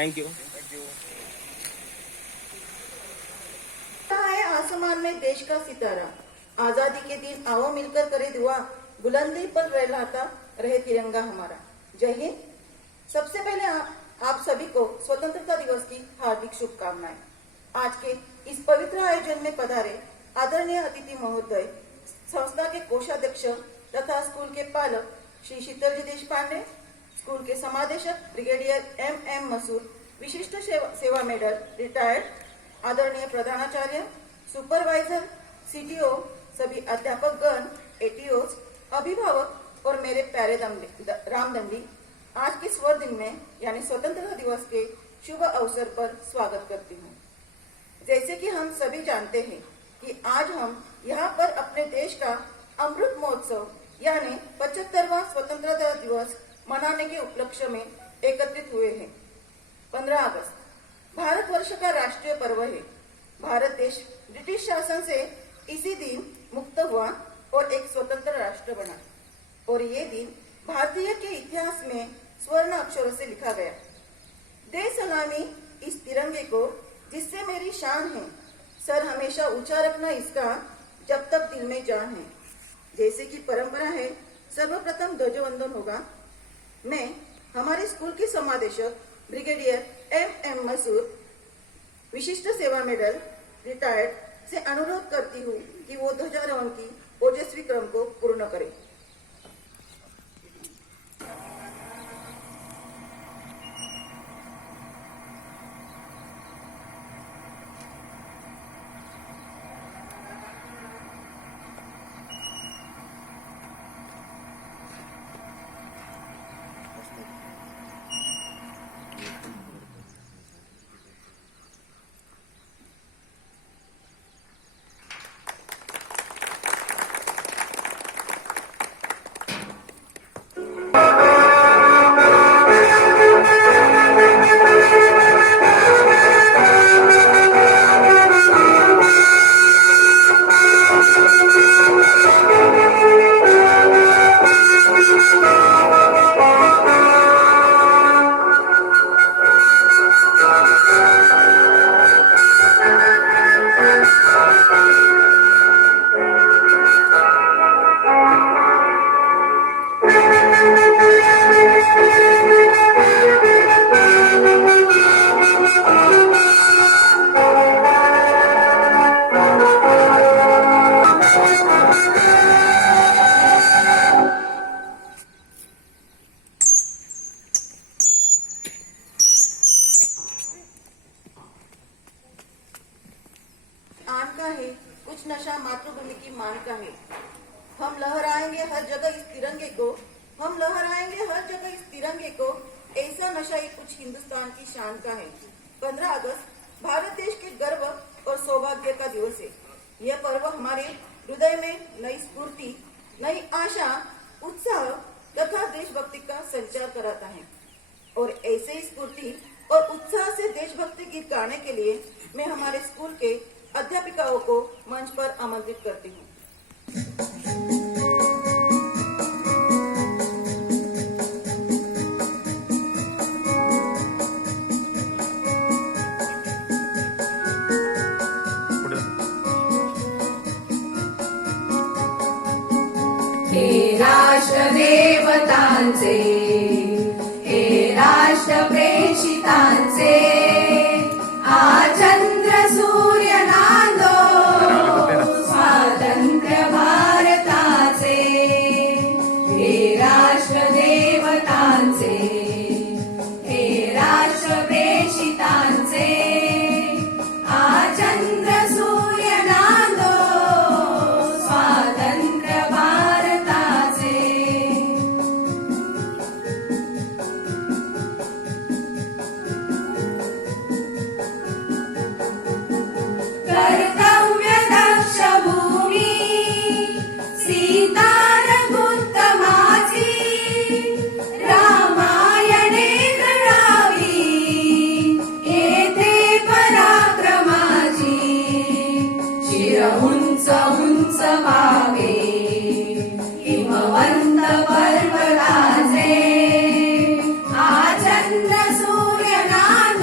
Thank you. है आसमान में देश का सितारा, आजादी के दिन आओ मिलकर करे दुआ, बुलंदी पर लहराता रहे तिरंगा हमारा। जय हिंद। सबसे पहले आप सभी को स्वतंत्रता दिवस की हार्दिक शुभकामनाएं। आज के इस पवित्र आयोजन में पधारे आदरणीय अतिथि महोदय, संस्था के कोषाध्यक्ष तथा स्कूल के पालक श्री शीतल जी देशपांडे, स्कूल के समादेशक ब्रिगेडियर एम मसूद, विशिष्ट सेवा मेडल रिटायर्ड, आदरणीय प्रधानाचार्य, सुपरवाइजर, सीटीओ, सभी अध्यापक गण, एटीओज, अभिभावक और मेरे प्यारे रामदंडी, आज के स्वर्ण दिन में यानी स्वतंत्रता दिवस के शुभ अवसर पर स्वागत करती हूँ। जैसे कि हम सभी जानते हैं कि आज हम यहाँ पर अपने देश का अमृत महोत्सव यानी 75वां स्वतंत्रता दिवस मनाने के उपलक्ष्य में एकत्रित हुए हैं। 15 अगस्त भारतवर्ष का राष्ट्रीय पर्व है। भारत देश ब्रिटिश शासन से इसी दिन मुक्त हुआ और एक स्वतंत्र राष्ट्र बना, और ये दिन भारतीय के इतिहास में स्वर्ण अक्षरों से लिखा गया। दे सलामी इस तिरंगे को जिससे मेरी शान है, सर हमेशा ऊंचा रखना इसका जब तक दिल में जान है। जैसे कि परंपरा है, सर्वप्रथम ध्वजवंदन होगा। मैं हमारे स्कूल की समादेशक ब्रिगेडियर एम मसूद, विशिष्ट सेवा मेडल रिटायर्ड से अनुरोध करती हूँ कि वो ध्वजारोहण की ओजस्वी क्रम को पूर्ण करें। कुछ नशा मातृभूमि की मान का है। हम लहराएंगे हर जगह इस तिरंगे को, हम लहराएंगे हर जगह इस तिरंगे को, ऐसा नशा ही कुछ हिंदुस्तान की शान का है। 15 अगस्त भारत देश के गर्व और सौभाग्य का दिवस है। यह पर्व हमारे हृदय में नई स्फूर्ति, नई आशा, उत्साह तथा देशभक्ति का संचार कराता है। और ऐसे ही स्फूर्ति और उत्साह से देशभक्ति गीत गाने के लिए मैं हमारे स्कूल के अध्यापिकाओं को मंच पर आमंत्रित करती हूँ। हे राष्ट्र देवतांचे, हे राष्ट्र प्रेषितांचे, चंद्र सूर्य नांदो स्वातंत्र्य भारताचे। हे राष्ट्र देवतांचे, हे राष्ट्र प्रेषितांचे, चंद्र सूर्य नांदो स्वातंत्र्य भारताचे। कर्तव्य दक्ष भूमी सीतार उत्तमाची, रामायणे घडावी येथे पराक्रमाची। शिर उंच उंच व्हावे हिमवंत पर्वताचे, चंद्र सूर्य नांदो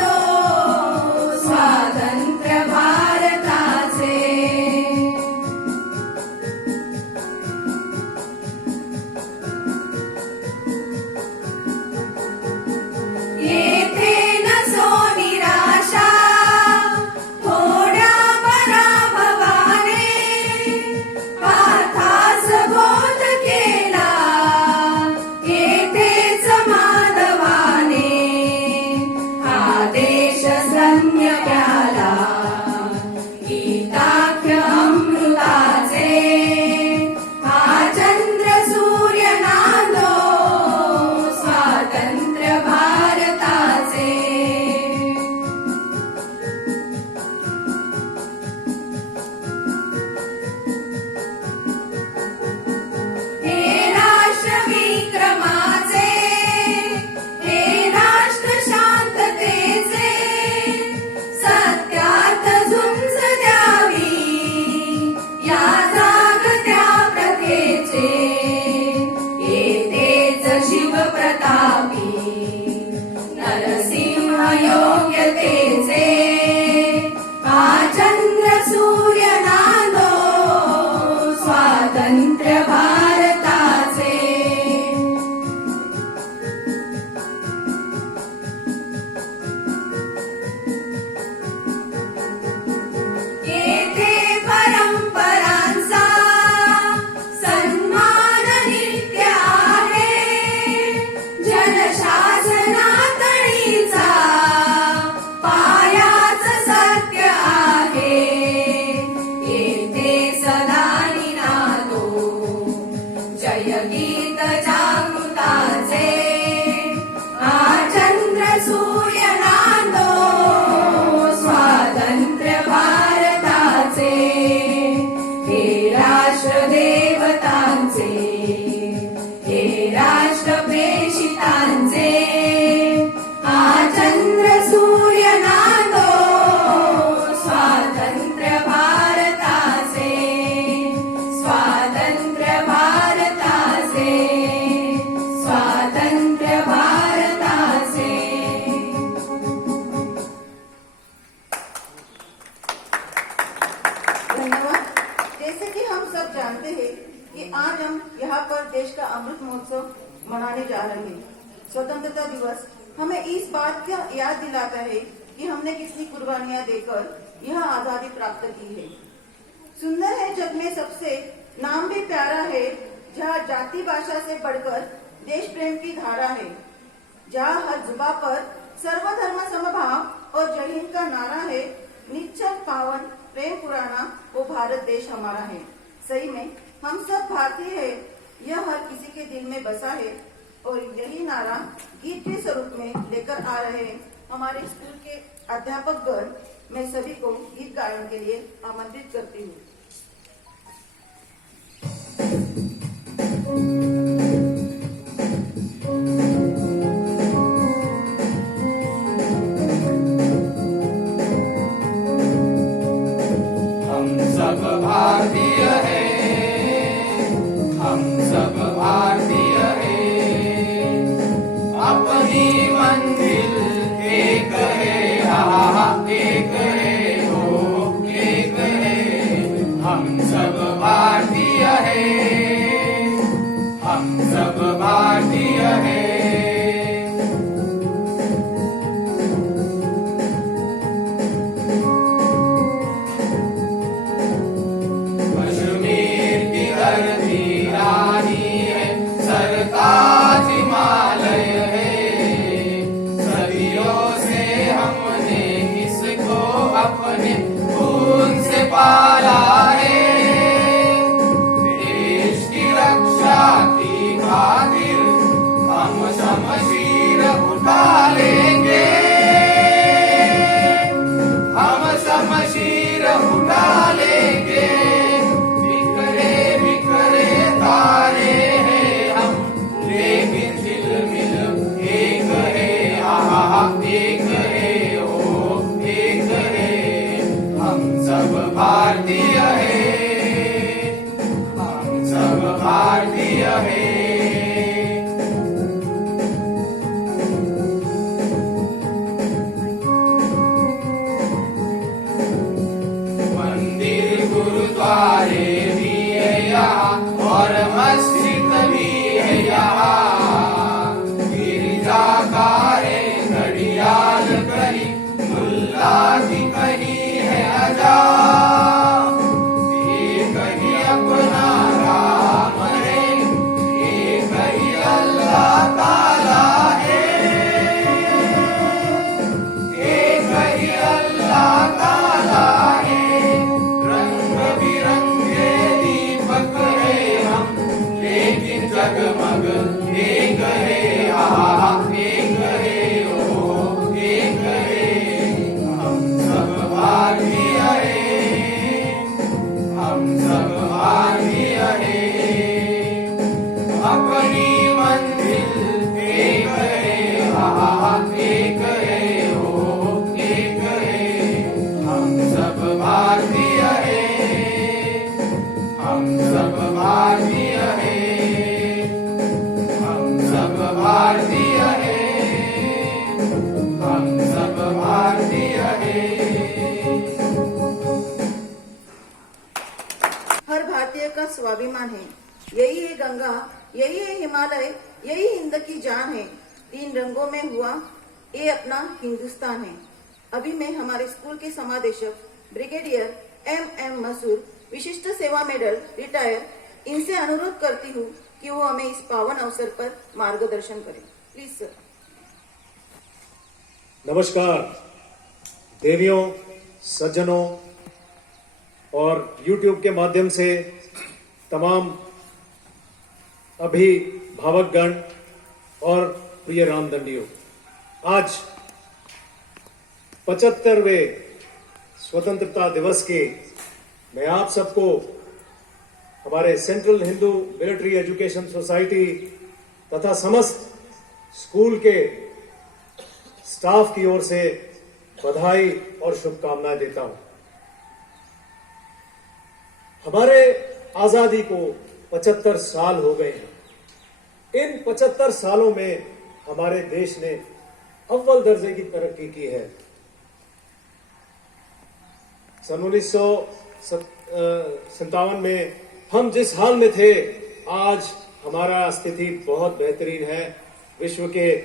धन्यवाद। जैसे कि हम सब जानते हैं कि आज हम यहाँ पर देश का अमृत महोत्सव मनाने जा रहे हैं। स्वतंत्रता दिवस हमें इस बात का याद दिलाता है कि हमने कितनी कुर्बानियां देकर यह आजादी प्राप्त की है। सुंदर है जग में सबसे नाम भी प्यारा है, जहाँ जाति भाषा से बढ़कर देश प्रेम की धारा है, जहाँ हर जुबा पर सर्वधर्म समभाव और जय हिंद का नारा है। निश्चल पावन प्रेम पुराना वो भारत देश हमारा है। सही में हम सब भारतीय है, यह हर किसी के दिल में बसा है और यही नारा गीत के स्वरूप में लेकर आ रहे हैं हमारे स्कूल के अध्यापक गण। मैं सभी को गीत गायन के लिए आमंत्रित करती हूँ। हम सब भारतीय हैं, हम सब भारतीय हैं, अपनी मंजिल एक है, हा एक है, हो एक है। हम सब भारतीय हैं, हम सब भारतीय हैं। कश्मीर की धरती रानी है, सरताज हिमालय है। सदियों से हमने इसको अपने खून से पाला है। देश की रक्षा की खातिर हम शमशीर उठा लेंगे, हम शमशीर उठा लेंगे। बिखरे बिखरे तारे हैं हम, लेकिन झिलमिल एक है, आहा एक है, ओ एक है। हम सब भारतीय हैं, हम सब भारतीय हैं। मंदिर गुरुद्वारे भी है यहाँ और मस्जिद भी है यहाँ। गिरजाकारें घड़ियाल कहीं, मुल्ला भी कहीं है अजा। एक ही अपना राम है, एक ही अल्लाह ताला है, एक ही अल्लाह ताला है। रंग बिरंगे दीपक है हम, लेकिन जगमग एक है, आहा एक है, ओ एक है। हम सब भारतीय हैं, हम सब भारतीय हैं। अपनी मंजिल एक है, आहा एक है, ओ एक है। हम सब भारतीय हैं, हम सब भारतीय हैं, हम सब भारतीय हैं, हम सब भारतीय हैं। हर भारतीय का स्वाभिमान है। यही है गंगा, यही है हिमालय, यही हिंद की जान है। तीन रंगों में हुआ ये अपना हिंदुस्तान है। अभी मैं हमारे स्कूल के समादेशक ब्रिगेडियर M.M. मसूर, विशिष्ट सेवा मेडल रिटायर, इनसे अनुरोध करती हूँ कि वो हमें इस पावन अवसर पर मार्गदर्शन करें। Please sir. नमस्कार देवियों, सज्जनों और YouTube के माध्यम से तमाम अभिभावकगण और प्रिय रामदंडियों, आज 75वें स्वतंत्रता दिवस के मैं आप सबको हमारे central Hindu military education society तथा समस्त स्कूल के स्टाफ की ओर से बधाई और शुभकामनाएं देता हूं। हमारे आजादी को 75 साल हो गए हैं। इन 75 सालों में हमारे देश ने अव्वल दर्जे की तरक्की की है। सन 57 में हम जिस हाल में थे, आज हमारा स्थिति बहुत बेहतरीन है। विश्व के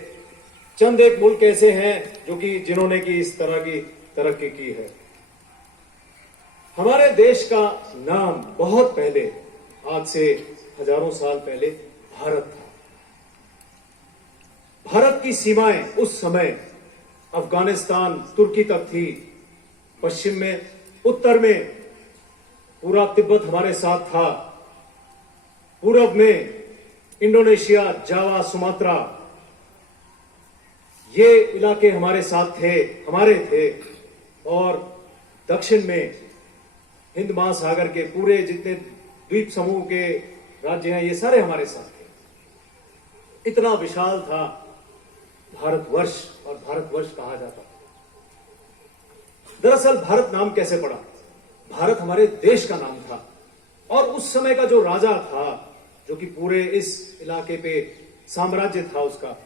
चंद एक मुल्क ऐसे हैं जो कि जिन्होंने की इस तरह की तरक्की की है। हमारे देश का नाम बहुत पहले, आज से हजारों साल पहले भारत था। भारत की सीमाएं उस समय अफगानिस्तान, तुर्की तक थी। पश्चिम में, उत्तर में पूरा तिब्बत हमारे साथ था। पूरब में इंडोनेशिया, जावा, सुमात्रा, ये इलाके हमारे साथ थे, हमारे थे। और दक्षिण में हिंद महासागर के पूरे जितने द्वीप समूह के राज्य हैं, ये सारे हमारे साथ थे। इतना विशाल था भारतवर्ष, और भारतवर्ष कहा जाता था। दरअसल भारत नाम कैसे पड़ा? भारत हमारे देश का नाम था, और उस समय का जो राजा था, जो कि पूरे इस इलाके पे साम्राज्य था, उसका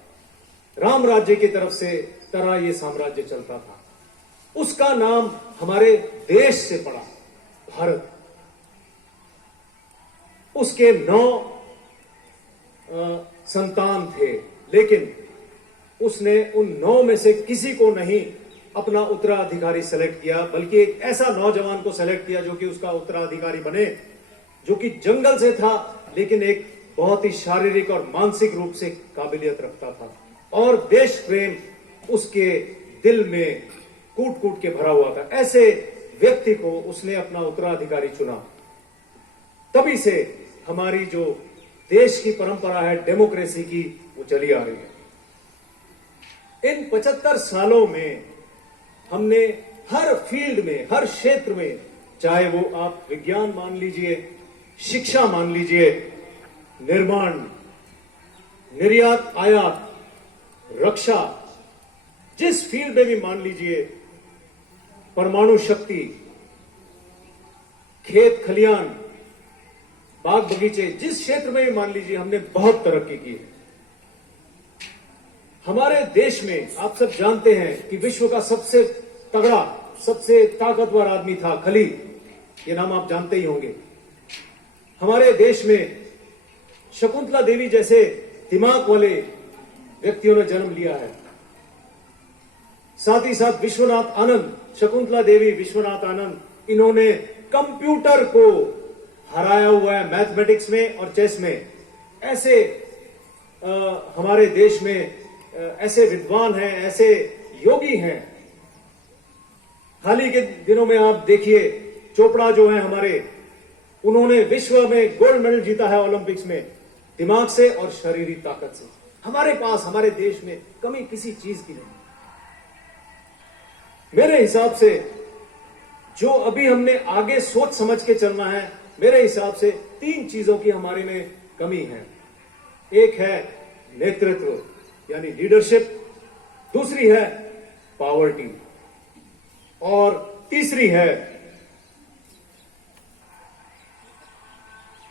राम राज्य की तरह ये साम्राज्य चलता था। उसका नाम हमारे देश से पड़ा, भारत। उसके 9 संतान थे, लेकिन उसने उन 9 में से किसी को नहीं अपना उत्तराधिकारी सेलेक्ट किया, बल्कि एक ऐसा नौजवान को सेलेक्ट किया जो कि उसका उत्तराधिकारी बने, जो कि जंगल से था, लेकिन एक बहुत ही शारीरिक और मानसिक रूप से काबिलियत रखता था, और देश प्रेम उसके दिल में कूट कूट के भरा हुआ था। ऐसे व्यक्ति को उसने अपना उत्तराधिकारी चुना। तभी से हमारी जो देश की परंपरा है डेमोक्रेसी की, वो चली आ रही है। इन 75 सालों में हमने हर फील्ड में, हर क्षेत्र में, चाहे वो आप विज्ञान मान लीजिए, शिक्षा मान लीजिए, निर्माण, निर्यात आयात, रक्षा, जिस फील्ड में भी मान लीजिए, परमाणु शक्ति, खेत खलियान, बाग बगीचे, जिस क्षेत्र में भी मान लीजिए, हमने बहुत तरक्की की है। हमारे देश में आप सब जानते हैं कि विश्व का सबसे तगड़ा, सबसे ताकतवर आदमी था खलील, ये नाम आप जानते ही होंगे। हमारे देश में शकुंतला देवी जैसे दिमाग वाले व्यक्तियों ने जन्म लिया है। साथ ही साथ विश्वनाथ आनंद, शकुंतला देवी, विश्वनाथ आनंद, इन्होंने कंप्यूटर को हराया हुआ है मैथमेटिक्स में और चेस में। ऐसे हमारे देश में ऐसे विद्वान हैं, ऐसे योगी हैं। हाल ही के दिनों में आप देखिए, चोपड़ा जो है हमारे, उन्होंने विश्व में गोल्ड मेडल जीता है ओलंपिक्स में, दिमाग से और शारीरिक ताकत से। हमारे पास, हमारे देश में कमी किसी चीज की नहीं। मेरे हिसाब से जो अभी हमने आगे सोच समझ के चलना है, मेरे हिसाब से 3 चीजों की हमारे में कमी है। एक है नेतृत्व यानी लीडरशिप, दूसरी है पावर्टी, और तीसरी है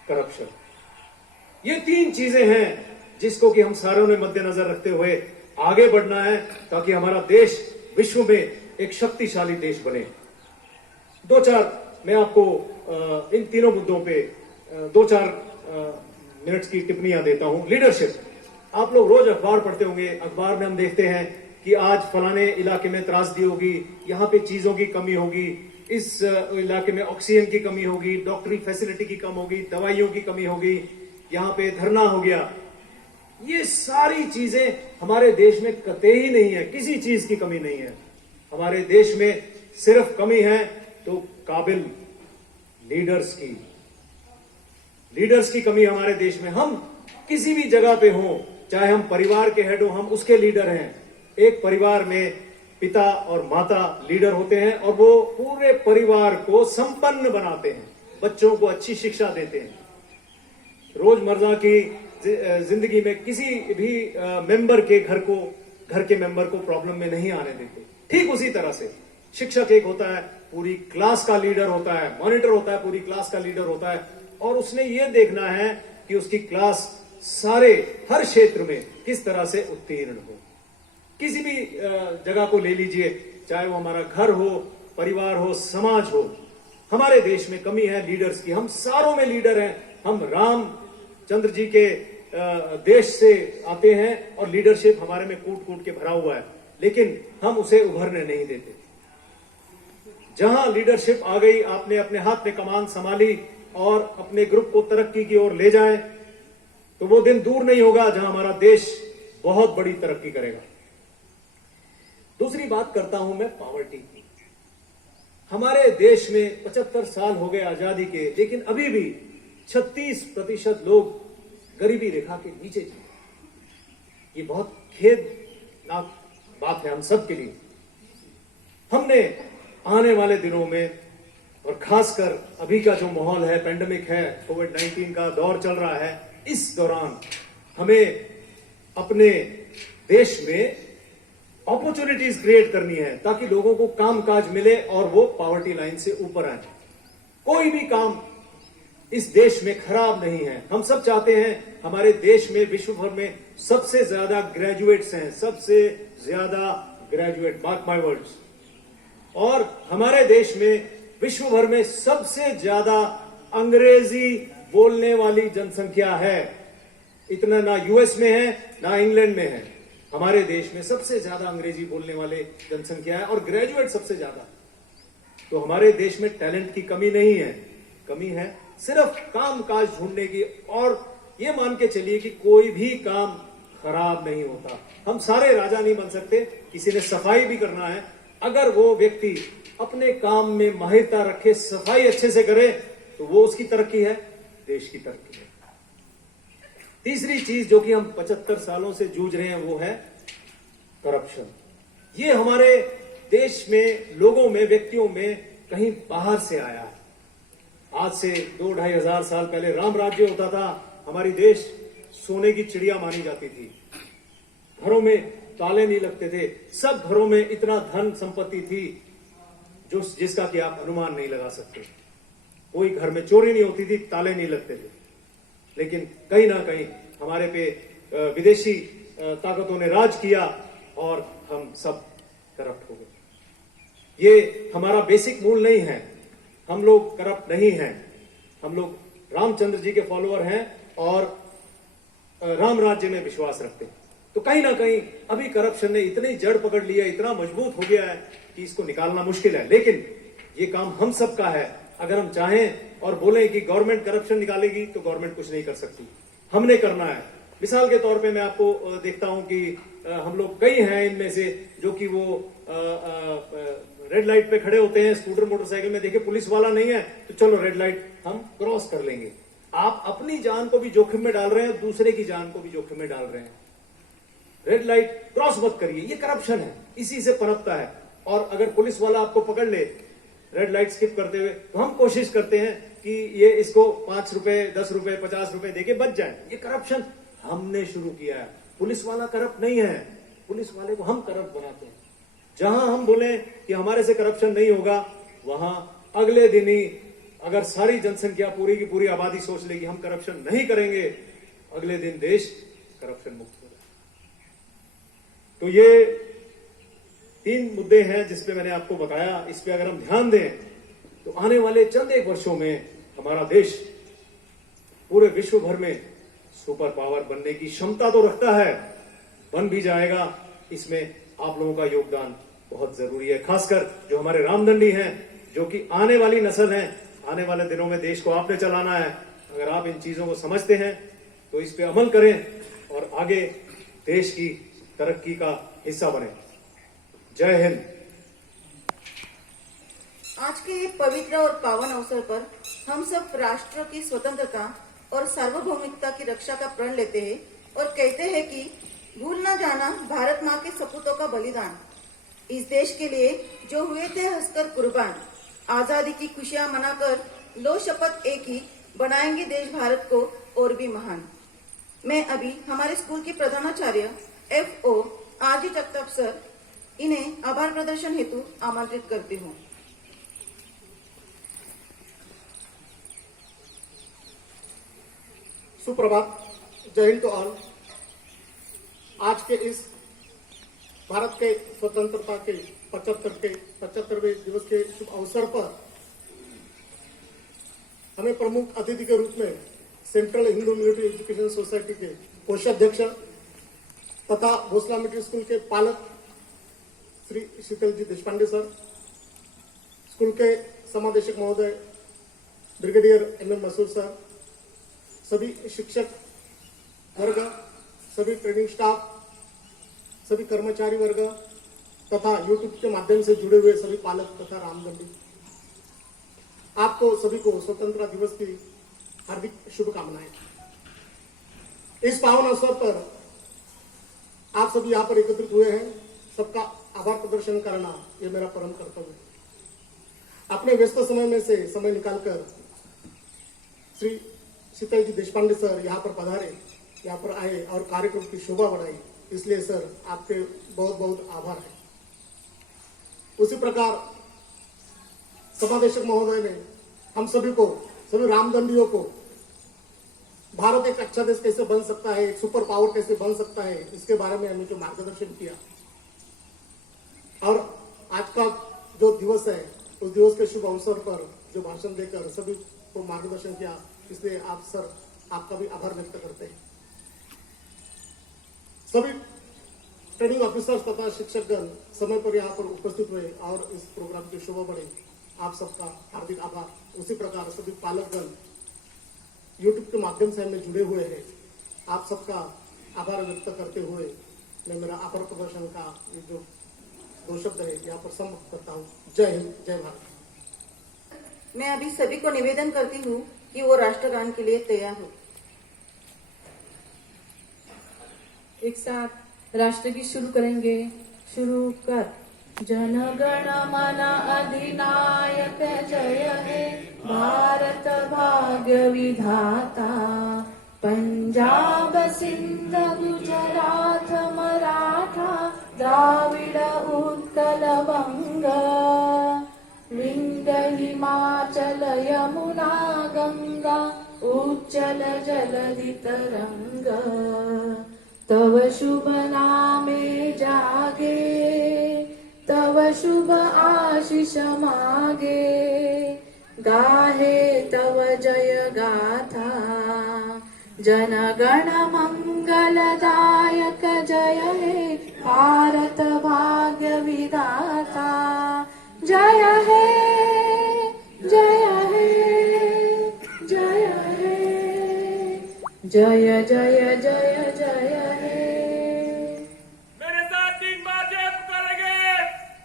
करप्शन। ये 3 चीजें हैं जिसको कि हम सारों ने मद्देनजर रखते हुए आगे बढ़ना है, ताकि हमारा देश विश्व में एक शक्तिशाली देश बने। 2-4 मैं आपको इन तीनों मुद्दों पे 2-4 मिनट्स की टिप्पणियां देता हूं। लीडरशिप, आप लोग रोज अखबार पढ़ते होंगे। अखबार में हम देखते हैं कि आज फलाने इलाके में त्रासदी होगी, यहाँ पे चीजों की कमी होगी, इस इलाके में ऑक्सीजन की कमी होगी, डॉक्टरी फैसिलिटी की कम होगी, दवाइयों की कमी होगी, यहाँ पे धरना हो गया। ये सारी चीजें हमारे देश में कतई नहीं है, किसी चीज की कमी नहीं है। हमारे देश में सिर्फ कमी है तो काबिल लीडर्स की कमी हमारे देश में। हम किसी भी जगह पे हों, चाहे हम परिवार के हेड हो, हम उसके लीडर हैं। एक परिवार में पिता और माता लीडर होते हैं, और वो पूरे परिवार को संपन्न बनाते हैं, बच्चों को अच्छी शिक्षा देते हैं, रोजमर्रा की जिंदगी में किसी भी घर के मेंबर को प्रॉब्लम में नहीं आने देते। ठीक उसी तरह से शिक्षक एक होता है, पूरी क्लास का लीडर होता है, मॉनिटर होता है, पूरी क्लास का लीडर होता है, और उसने ये देखना है कि उसकी क्लास हर क्षेत्र में किस तरह से उत्तीर्ण हो। किसी भी जगह को ले लीजिए, चाहे वो हमारा घर हो, परिवार हो, समाज हो, हमारे देश में कमी है लीडर्स की। हम सारों में लीडर हैं। हम रामचंद्र जी के देश से आते हैं और लीडरशिप हमारे में कूट कूट के भरा हुआ है, लेकिन हम उसे उभरने नहीं देते। जहां लीडरशिप आ गई, आपने अपने हाथ में कमान संभाली और अपने ग्रुप को तरक्की की ओर ले जाएं, तो वो दिन दूर नहीं होगा जहां हमारा देश बहुत बड़ी तरक्की करेगा। दूसरी बात करता हूं मैं पॉवर्टी की। हमारे देश में 75 साल हो गए आजादी के, लेकिन अभी भी 36% लोग गरीबी रेखा के नीचे जी। ये बहुत खेदनाक बात है हम सब के लिए। हमने आने वाले दिनों में, और खासकर अभी का जो माहौल है, पेंडेमिक है, कोविड-19 का दौर चल रहा है, इस दौरान हमें अपने देश में अपॉर्चुनिटीज क्रिएट करनी है ताकि लोगों को कामकाज मिले और वो पॉवर्टी लाइन से ऊपर आए। कोई भी काम इस देश में खराब नहीं है। हम सब चाहते हैं हमारे देश में, विश्व भर में सबसे ज्यादा ग्रेजुएट्स हैं, सबसे ज्यादा ग्रेजुएट, मार्क माय वर्ड्स। और हमारे देश में विश्व भर में सबसे ज्यादा अंग्रेजी बोलने वाली जनसंख्या है। इतना ना यूएस में है ना इंग्लैंड में है। हमारे देश में सबसे ज्यादा अंग्रेजी बोलने वाले जनसंख्या है और ग्रेजुएट सबसे ज्यादा। तो हमारे देश में टैलेंट की कमी नहीं है, कमी है सिर्फ काम काज ढूंढने की। और ये मान के चलिए कि कोई भी काम खराब नहीं होता। हम सारे राजा नहीं बन सकते, किसी ने सफाई भी करना है। अगर वो व्यक्ति अपने काम में माहिरता रखे, सफाई अच्छे से करे, तो वो उसकी तरक्की है, देश की तरक्की है। तीसरी चीज जो कि हम 75 सालों से जूझ रहे हैं वो है करप्शन। ये हमारे देश में लोगों में, व्यक्तियों में कहीं बाहर से आया है। आज से 2-2.5 हजार साल पहले राम राज्य होता था। हमारी देश सोने की चिड़िया मानी जाती थी। घरों में ताले नहीं लगते थे। सब घरों में इतना धन संपत्ति थी जिसका कि आप अनुमान नहीं लगा सकते। कोई घर में चोरी नहीं होती थी, ताले नहीं लगते थे। लेकिन कहीं ना कहीं हमारे पे विदेशी ताकतों ने राज किया और हम सब करप्ट हो गए। ये हमारा बेसिक मूल नहीं है। हम लोग करप्ट नहीं हैं। हम लोग रामचंद्र जी के फॉलोअर हैं और राम राज्य में विश्वास रखते हैं। तो कहीं ना कहीं अभी करप्शन ने इतनी जड़ पकड़ ली है, इतना मजबूत हो गया है कि इसको निकालना मुश्किल है। लेकिन ये काम हम सब का है। अगर हम चाहें और बोलें कि गवर्नमेंट करप्शन निकालेगी तो गवर्नमेंट कुछ नहीं कर सकती, हमने करना है। मिसाल के तौर पे मैं आपको देखता हूं कि हम लोग कई हैं इनमें से जो कि वो रेड लाइट पे खड़े होते हैं स्कूटर मोटरसाइकिल में, देखे पुलिस वाला नहीं है तो चलो रेड लाइट हम क्रॉस कर लेंगे। आप अपनी जान को भी जोखिम में डाल रहे हैं, दूसरे की जान को भी जोखिम में डाल रहे हैं। रेड लाइट क्रॉस मत करिए, ये करप्शन है, इसी से पनपता है। और अगर पुलिस वाला आपको पकड़ ले रेड लाइट स्किप करते हुए, तो हम कोशिश करते हैं कि ये इसको 5 रुपए, 10 रुपए, 50 रुपए देके बच जाए। ये करप्शन हमने शुरू किया है। पुलिस वाला करप्ट नहीं है, पुलिस वाले को हम करप्ट बनाते हैं। जहां हम बोले कि हमारे से करप्शन नहीं होगा, वहां अगले दिन ही अगर सारी जनसंख्या, पूरी की पूरी आबादी सोच ले कि हम करप्शन नहीं करेंगे, अगले दिन देश करप्शन मुक्त होगा। तो ये 3 मुद्दे हैं जिसपे मैंने आपको बताया। इस पे अगर हम ध्यान दें तो आने वाले चंद एक वर्षों में हमारा देश पूरे विश्व भर में सुपर पावर बनने की क्षमता तो रखता है, बन भी जाएगा। इसमें आप लोगों का योगदान बहुत जरूरी है, खासकर जो हमारे रामदंडी हैं, जो कि आने वाली नस्ल है। आने वाले दिनों में देश को आपने चलाना है। अगर आप इन चीजों को समझते हैं तो इस पे अमल करें और आगे देश की तरक्की का हिस्सा बने। जय हिंद। आज के ये पवित्र और पावन अवसर पर हम सब राष्ट्र की स्वतंत्रता और सार्वभौमिकता की रक्षा का प्रण लेते हैं और कहते हैं कि भूल न जाना भारत माँ के सपूतों का बलिदान। इस देश के लिए जो हुए थे हंसकर कुर्बान, आजादी की खुशियां मनाकर लो शपथ एक ही, बनाएंगे देश भारत को और भी महान। मैं अभी हमारे स्कूल के प्रधानाचार्य FO RG जगताप सर, इन्हें आभार प्रदर्शन हेतु आमंत्रित करती हूँ। सुप्रभात, जय हिंद टू ऑल। आज के इस भारत के स्वतंत्रता के 75वें दिवस के शुभ अवसर पर हमें प्रमुख अतिथि के रूप में central Hindu military education society के कोषाध्यक्ष तथा भोसला मिलिट्री स्कूल के पालक श्री शीतल जी देशपांडे सर, स्कूल के समादेशक महोदय ब्रिगेडियर MM मसूर सर, सभी शिक्षक वर्ग, सभी ट्रेनिंग स्टाफ, सभी कर्मचारी वर्ग तथा यूट्यूब के माध्यम से जुड़े हुए सभी पालक तथा रामदंडी, आपको सभी को स्वतंत्रता दिवस की हार्दिक शुभकामनाएं। इस पावन अवसर पर आप सभी यहाँ पर एकत्रित हुए हैं, सबका आभार प्रदर्शन करना ये मेरा परम कर्तव्य है। अपने व्यस्त समय में से समय निकालकर श्री शीतल जी देशपांडे सर यहाँ पर पधारे, यहाँ पर आए और कार्यक्रम की शोभा बढ़ाई, इसलिए सर आपके बहुत बहुत आभार है। उसी प्रकार समादेशक महोदय ने हम सभी को, सभी रामदंडियों को भारत एक अच्छा देश कैसे बन सकता है, एक सुपर पावर कैसे बन सकता है, इसके बारे में हमें जो मार्गदर्शन किया और आज का जो दिवस है उस दिवस के शुभ अवसर पर जो भाषण देकर सभी को मार्गदर्शन किया, इसलिए आप सर आपका भी आभार व्यक्त करते हैं। सभी ट्रेनिंग ऑफिसर्स तथा शिक्षकगण समय पर यहाँ पर उपस्थित हुए और इस प्रोग्राम की शोभा बढ़े, आप सबका हार्दिक आभार। उसी प्रकार सभी पालकगण यूट्यूब के माध्यम से हमें जुड़े हुए हैं, आप सबका आभार व्यक्त करते हुए मैं मेरा आभार प्रदर्शन का ये जो 2 शब्द है यहाँ पर समाप्त करता हूँ। जय हिंद, जय भारत। मैं अभी सभी को निवेदन करती हूँ कि वो राष्ट्रगान के लिए तैयार हो। एक साथ राष्ट्रगीत शुरू करेंगे। शुरू कर। जन गण मन अधिनायक जय हे भारत भाग्य विधाता, पंजाब सिंध गुजरात मराठा द्राविड उत्कल बंग, विंध्य हिमाचल यमुना गंगा उच्चल जलधि तरंग, तव शुभ नामे जागे तव शुभ आशीष मागे, गाहे तव जय गाथा जन गण मंगलदायक जय हे भारत भाग्य विधाता, जय हे जय हे जय हे जय जय जय जय हे। मेरे साथ 3 बार जय पुकारेंगे।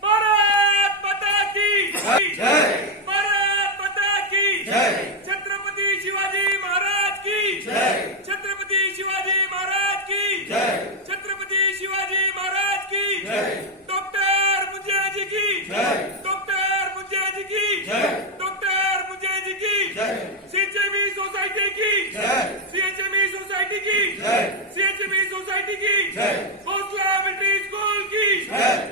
भारत माता की जय, भारत माता की जय, छत्रपति शिवाजी महाराज की जय, छत्रपति शिवाजी महाराज की जय, छत्रपति शिवाजी महाराज की जय, डॉक्टर मुंजे जी की जय, डॉक्टर मुंजे जी की जय, डॉक्टर मुंजे जी की जय, CHME सोसाइटी की जय, CHME सोसाइटी की जय, CHME सोसाइटी की जय, भोसला मिलिट्री स्कूल की जय।